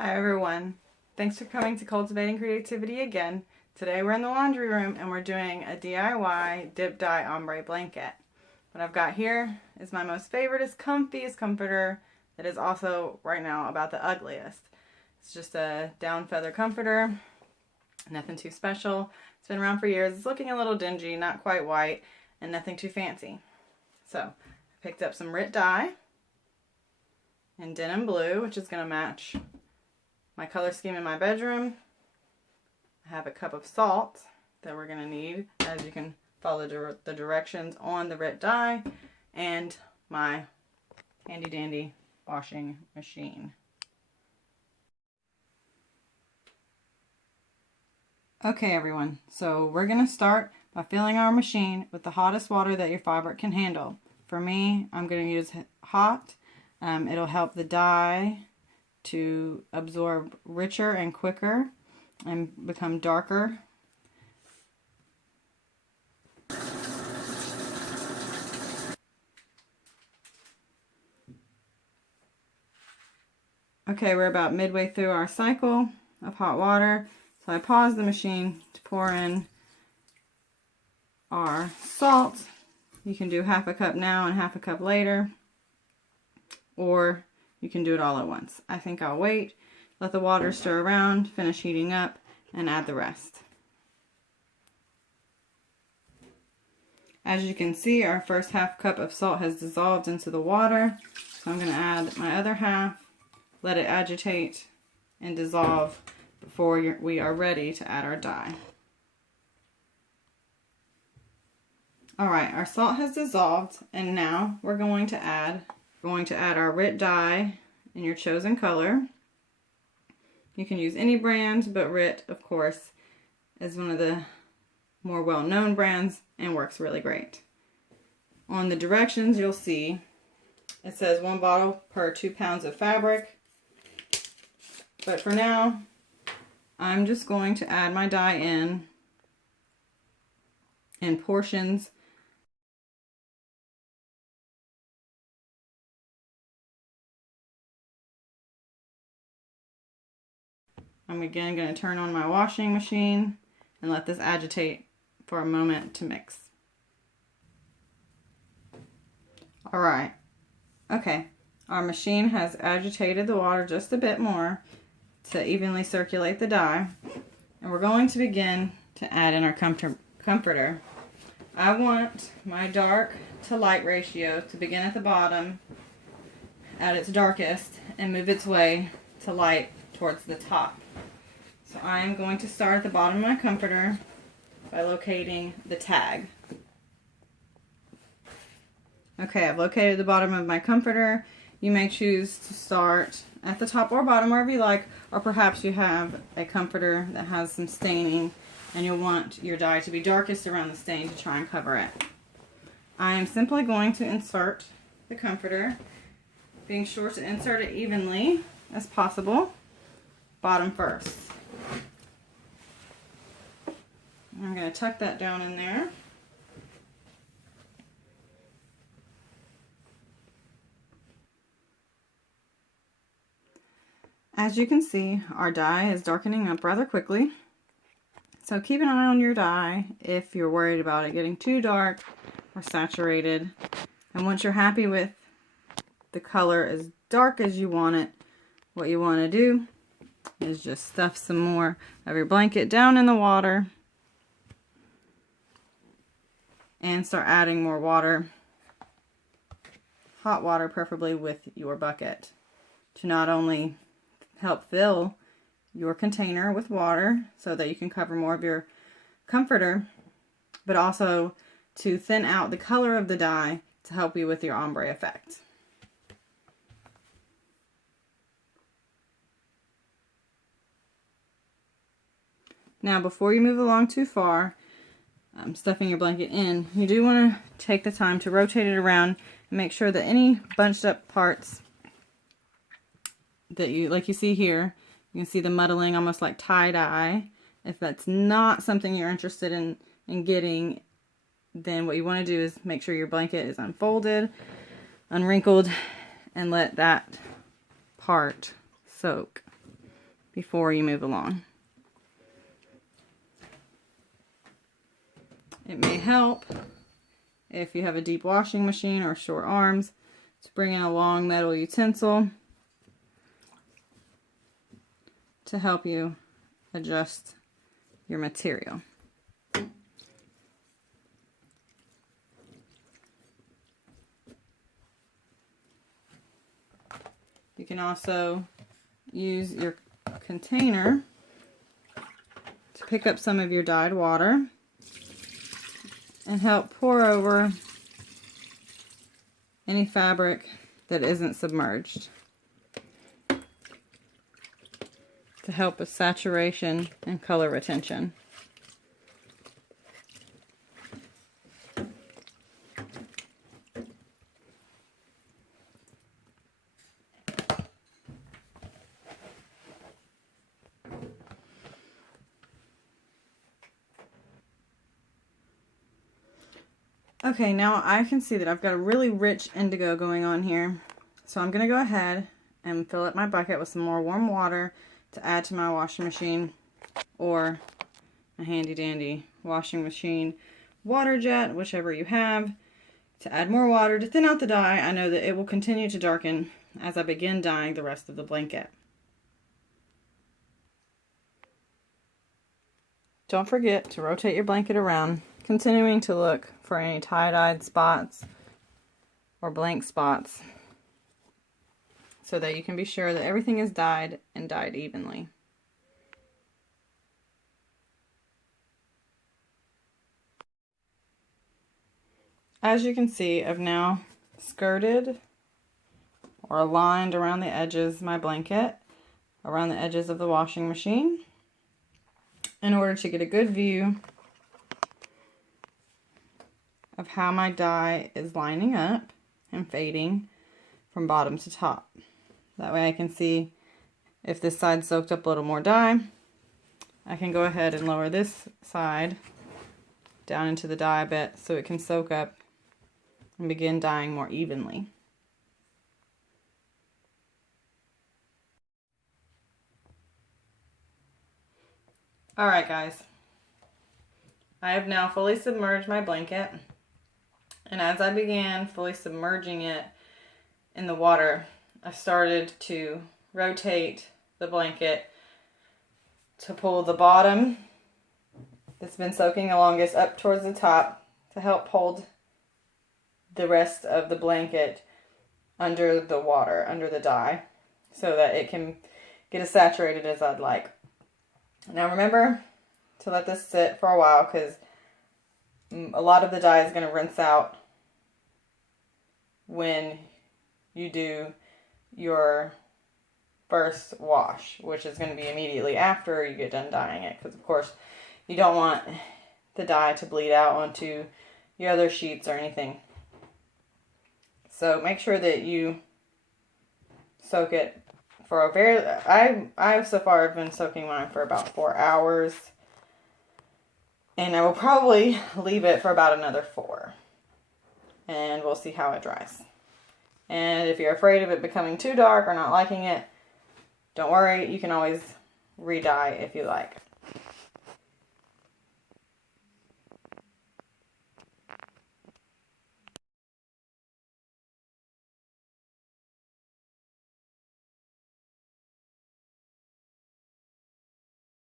Hi everyone. Thanks for coming to Cultivating Creativity again. Today we're in the laundry room and we're doing a DIY Dip Dye Ombre Blanket. What I've got here is my most favorite, comfiest comforter that is also right now about the ugliest. It's just a down feather comforter, nothing too special. It's been around for years. It's looking a little dingy, not quite white, and nothing too fancy. So I picked up some Dip Dye in denim blue, which is going to match my color scheme in my bedroom. I have a cup of salt that we're going to need, as you can follow the directions on the Dip Dye, and my handy dandy washing machine. Okay everyone, so we're going to start by filling our machine with the hottest water that your fabric can handle. For me, I'm going to use hot. It'll help the dye to absorb richer and quicker and become darker. Okay, we're about midway through our cycle of hot water, so I paused the machine to pour in our salt. You can do half a cup now and half a cup later, or you can do it all at once. I think I'll wait, let the water stir around, finish heating up, and add the rest. As you can see, our first half cup of salt has dissolved into the water, so I'm going to add my other half, let it agitate and dissolve before we are ready to add our dye. Alright, our salt has dissolved, and now we're going to add our Dip Dye in your chosen color. You can use any brand, but Rit, of course, is one of the more well-known brands and works really great. On the directions, you'll see it says 1 bottle per 2 pounds of fabric. But for now, I'm just going to add my dye in portions. I'm again going to turn on my washing machine and let this agitate for a moment to mix. Alright, okay, our machine has agitated the water just a bit more to evenly circulate the dye, and we're going to begin to add in our comforter. I want my dark to light ratio to begin at the bottom at its darkest and move its way to light towards the top. So I am going to start at the bottom of my comforter by locating the tag. Okay, I've located the bottom of my comforter. You may choose to start at the top or bottom, wherever you like, or perhaps you have a comforter that has some staining and you'll want your dye to be darkest around the stain to try and cover it. I am simply going to insert the comforter, being sure to insert it evenly as possible, bottom first. I'm going to tuck that down in there. As you can see, our dye is darkening up rather quickly. So keep an eye on your dye if you're worried about it getting too dark or saturated. And once you're happy with the color as dark as you want it, what you want to do is just stuff some more of your blanket down in the water and start adding more water, hot water preferably, with your bucket to not only help fill your container with water so that you can cover more of your comforter, but also to thin out the color of the dye to help you with your ombre effect. Now, before you move along too far, stuffing your blanket in, you do want to take the time to rotate it around and make sure that any bunched up parts that you see here, you can see the muddling almost like tie-dye. If that's not something you're interested in getting, then what you want to do is make sure your blanket is unfolded, unwrinkled, and let that part soak. before you move along. It may help if you have a deep washing machine or short arms to bring in a long metal utensil to help you adjust your material. You can also use your container to pick up some of your dyed water and help pour over any fabric that isn't submerged to help with saturation and color retention. Okay, now I can see that I've got a really rich indigo going on here. So I'm going to go ahead and fill up my bucket with some more warm water to add to my washing machine, or a handy dandy washing machine water jet, whichever you have, to add more water to thin out the dye. I know that it will continue to darken as I begin dyeing the rest of the blanket. Don't forget to rotate your blanket around, continuing to look for any tie-dyed spots or blank spots so that you can be sure that everything is dyed and dyed evenly. As you can see, I've now skirted or aligned around the edges of my blanket, around the edges of the washing machine, in order to get a good view of how my dye is lining up and fading from bottom to top. That way I can see if this side soaked up a little more dye. I can go ahead and lower this side down into the dye a bit so it can soak up and begin dyeing more evenly. Alright guys, I have now fully submerged my blanket, and as I began fully submerging it in the water, I started to rotate the blanket to pull the bottom that's been soaking the longest up towards the top to help hold the rest of the blanket under the water, under the dye, so that it can get as saturated as I'd like. Now remember to let this sit for a while, because a lot of the dye is going to rinse out when you do your first wash, which is going to be immediately after you get done dyeing it, because of course you don't want the dye to bleed out onto your other sheets or anything. So make sure that you soak it for a very, I've so far have been soaking mine for about 4 hours, and I will probably leave it for about another 4, and we'll see how it dries. And if you're afraid of it becoming too dark or not liking it, don't worry, you can always re-dye if you like.